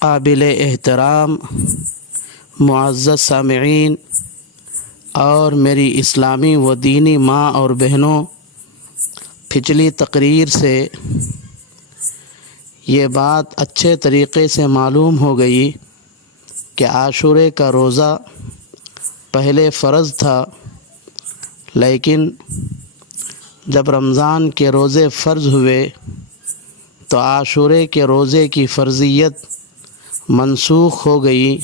قابل احترام معزز سامعین اور میری اسلامی و دینی ماں اور بہنوں، پچھلی تقریر سے یہ بات اچھے طریقے سے معلوم ہو گئی کہ عاشورے کا روزہ پہلے فرض تھا، لیکن جب رمضان کے روزے فرض ہوئے تو عاشورے کے روزے کی فرضیت منسوخ ہو گئی۔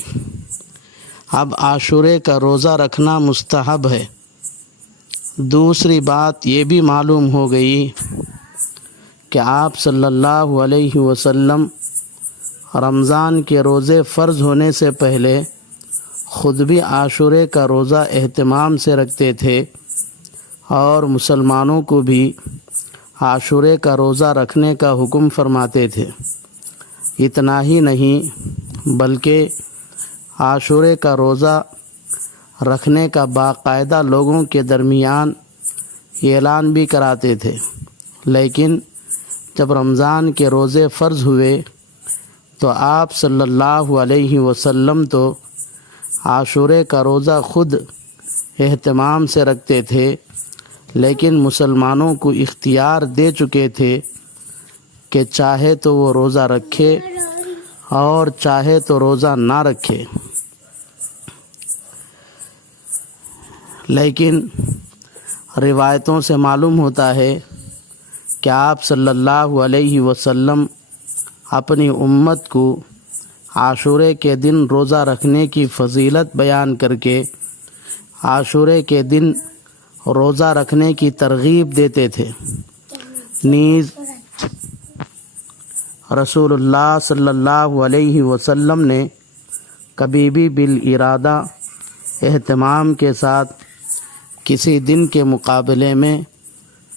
اب عاشورے کا روزہ رکھنا مستحب ہے۔ دوسری بات یہ بھی معلوم ہو گئی کہ آپ صلی اللہ علیہ وسلم رمضان کے روزے فرض ہونے سے پہلے خود بھی عاشورے کا روزہ اہتمام سے رکھتے تھے اور مسلمانوں کو بھی عاشورے کا روزہ رکھنے کا حکم فرماتے تھے۔ اتنا ہی نہیں بلکہ عاشورے کا روزہ رکھنے کا باقاعدہ لوگوں کے درمیان اعلان بھی کراتے تھے، لیکن جب رمضان کے روزے فرض ہوئے تو آپ صلی اللہ علیہ وسلم تو عاشورے کا روزہ خود اہتمام سے رکھتے تھے، لیکن مسلمانوں کو اختیار دے چکے تھے کہ چاہے تو وہ روزہ رکھے اور چاہے تو روزہ نہ رکھے۔ لیکن روایتوں سے معلوم ہوتا ہے کہ آپ صلی اللہ علیہ وسلم اپنی امت کو عاشورے کے دن روزہ رکھنے کی فضیلت بیان کر کے عاشورے کے دن روزہ رکھنے کی ترغیب دیتے تھے۔ نیز رسول اللہ صلی اللہ علیہ وسلم نے کبھی بھی بالارادہ اہتمام کے ساتھ کسی دن کے مقابلے میں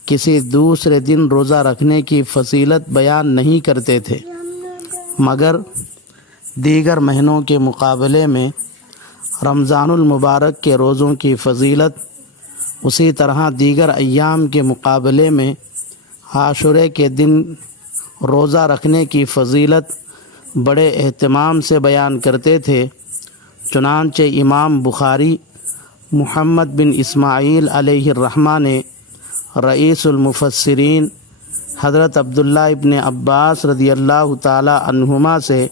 کسی دوسرے دن روزہ رکھنے کی فضیلت بیان نہیں کرتے تھے، مگر دیگر مہینوں کے مقابلے میں رمضان المبارک کے روزوں کی فضیلت، اسی طرح دیگر ایام کے مقابلے میں عاشورے کے دن روزہ رکھنے کی فضیلت بڑے اہتمام سے بیان کرتے تھے۔ چنانچہ امام بخاری محمد بن اسماعیل علیہ الرحمہ نے رئیس المفسرین حضرت عبداللہ ابن عباس رضی اللہ تعالی عنہما سے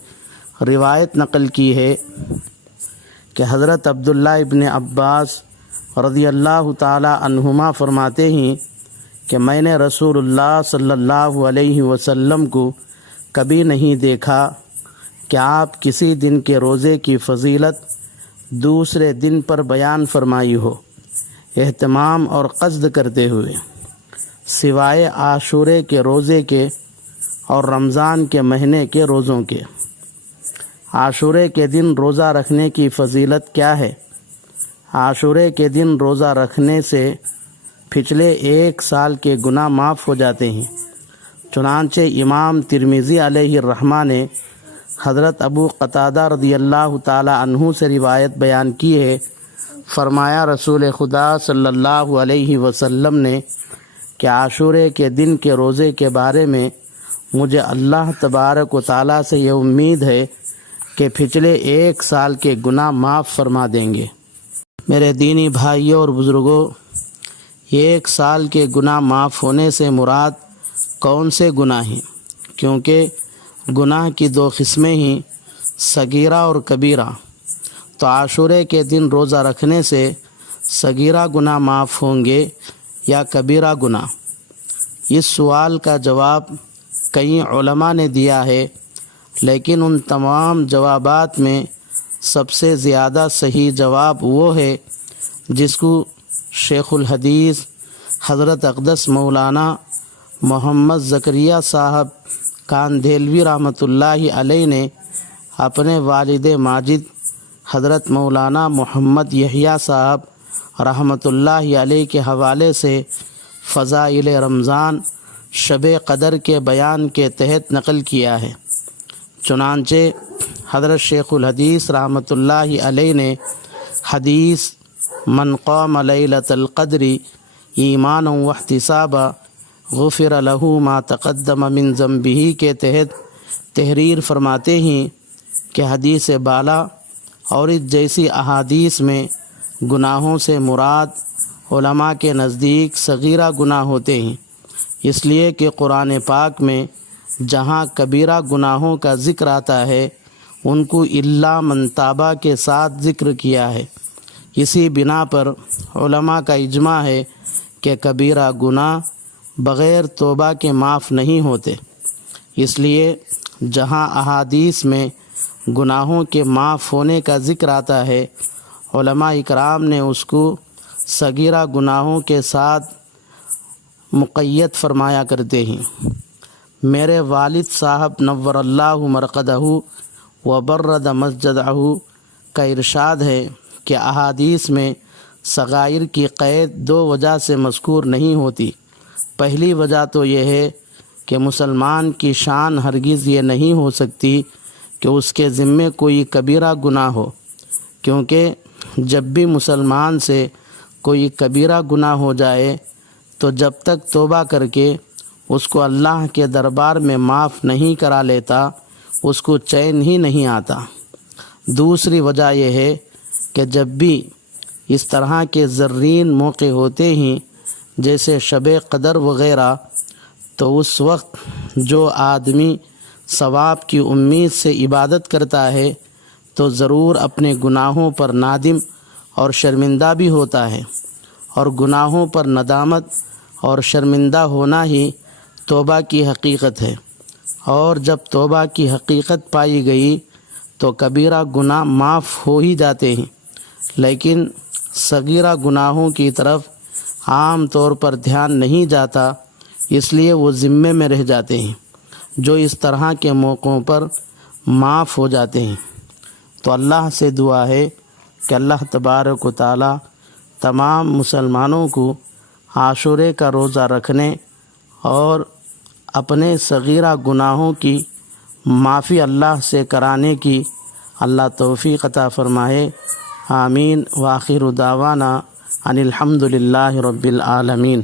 روایت نقل کی ہے کہ حضرت عبداللہ ابن عباس رضی اللہ تعالی عنہما فرماتے ہیں کہ میں نے رسول اللہ صلی اللہ علیہ وسلم کو کبھی نہیں دیکھا کہ آپ کسی دن کے روزے کی فضیلت دوسرے دن پر بیان فرمائی ہو، اہتمام اور قصد کرتے ہوئے، سوائے عاشورے کے روزے کے اور رمضان کے مہینے کے روزوں کے۔ عاشورے کے دن روزہ رکھنے کی فضیلت کیا ہے؟ عاشورے کے دن روزہ رکھنے سے پچھلے 1 سال کے گناہ معاف ہو جاتے ہیں۔ چنانچہ امام ترمذی علیہ الرحمہ نے حضرت ابو قتادہ رضی اللہ تعالی عنہ سے روایت بیان کی ہے، فرمایا رسول خدا صلی اللہ علیہ وسلم نے کہ عاشورے کے دن کے روزے کے بارے میں مجھے اللہ تبارک و تعالیٰ سے یہ امید ہے کہ پچھلے 1 سال کے گناہ معاف فرما دیں گے۔ میرے دینی بھائیوں اور بزرگوں، 1 سال کے گناہ معاف ہونے سے مراد کون سے گناہ ہیں؟ کیونکہ گناہ کی 2 قسمیں ہیں، صغیرہ اور کبیرہ۔ تو عاشورے کے دن روزہ رکھنے سے صغیرہ گناہ معاف ہوں گے یا کبیرہ گناہ؟ اس سوال کا جواب کئی علماء نے دیا ہے، لیکن ان تمام جوابات میں سب سے زیادہ صحیح جواب وہ ہے جس کو شیخ الحدیث حضرت اقدس مولانا محمد زکریا صاحب کاندھیلوی رحمۃ اللہ علیہ نے اپنے والد ماجد حضرت مولانا محمد یحییٰ صاحب رحمۃ اللہ علیہ کے حوالے سے فضائل رمضان شب قدر کے بیان کے تحت نقل کیا ہے۔ چنانچہ حضرت شیخ الحدیث رحمۃ اللہ علیہ نے حدیث من قام لیلۃ القدر ایمانا واحتسابا غفر له ما تقدم من ذنبہ کے تحت تحریر فرماتے ہیں کہ حدیث بالا اور اس جیسی احادیث میں گناہوں سے مراد علماء کے نزدیک صغیرہ گناہ ہوتے ہیں، اس لیے کہ قرآن پاک میں جہاں کبیرہ گناہوں کا ذکر آتا ہے ان کو الا من تابہ کے ساتھ ذکر کیا ہے۔ اسی بنا پر علماء کا اجماع ہے کہ کبیرہ گناہ بغیر توبہ کے معاف نہیں ہوتے، اس لیے جہاں احادیث میں گناہوں کے معاف ہونے کا ذکر آتا ہے علماء اکرام نے اس کو صغیرہ گناہوں کے ساتھ مقید فرمایا کرتے ہیں۔ میرے والد صاحب نور اللہ مرقدہ وبرد مسجدہ کا ارشاد ہے کہ احادیث میں صغائر کی قید دو وجہ سے مذکور نہیں ہوتی۔ پہلی وجہ تو یہ ہے کہ مسلمان کی شان ہرگز یہ نہیں ہو سکتی کہ اس کے ذمے کوئی کبیرہ گناہ ہو، کیونکہ جب بھی مسلمان سے کوئی کبیرہ گناہ ہو جائے تو جب تک توبہ کر کے اس کو اللہ کے دربار میں معاف نہیں کرا لیتا اس کو چین ہی نہیں آتا۔ دوسری وجہ یہ ہے کہ جب بھی اس طرح کے زرین موقع ہوتے ہیں جیسے شب قدر وغیرہ، تو اس وقت جو آدمی ثواب کی امید سے عبادت کرتا ہے تو ضرور اپنے گناہوں پر نادم اور شرمندہ بھی ہوتا ہے، اور گناہوں پر ندامت اور شرمندہ ہونا ہی توبہ کی حقیقت ہے، اور جب توبہ کی حقیقت پائی گئی تو کبیرہ گناہ معاف ہو ہی جاتے ہیں، لیکن صغیرہ گناہوں کی طرف عام طور پر دھیان نہیں جاتا، اس لیے وہ ذمے میں رہ جاتے ہیں جو اس طرح کے موقعوں پر معاف ہو جاتے ہیں۔ تو اللہ سے دعا ہے کہ اللہ تبارک و تعالی تمام مسلمانوں کو عاشورے کا روزہ رکھنے اور اپنے صغیرہ گناہوں کی معافی اللہ سے کرانے کی اللہ توفیق عطا فرمائے۔ آمین۔ وآخر دعوانا ان الحمد للہ رب العالمین۔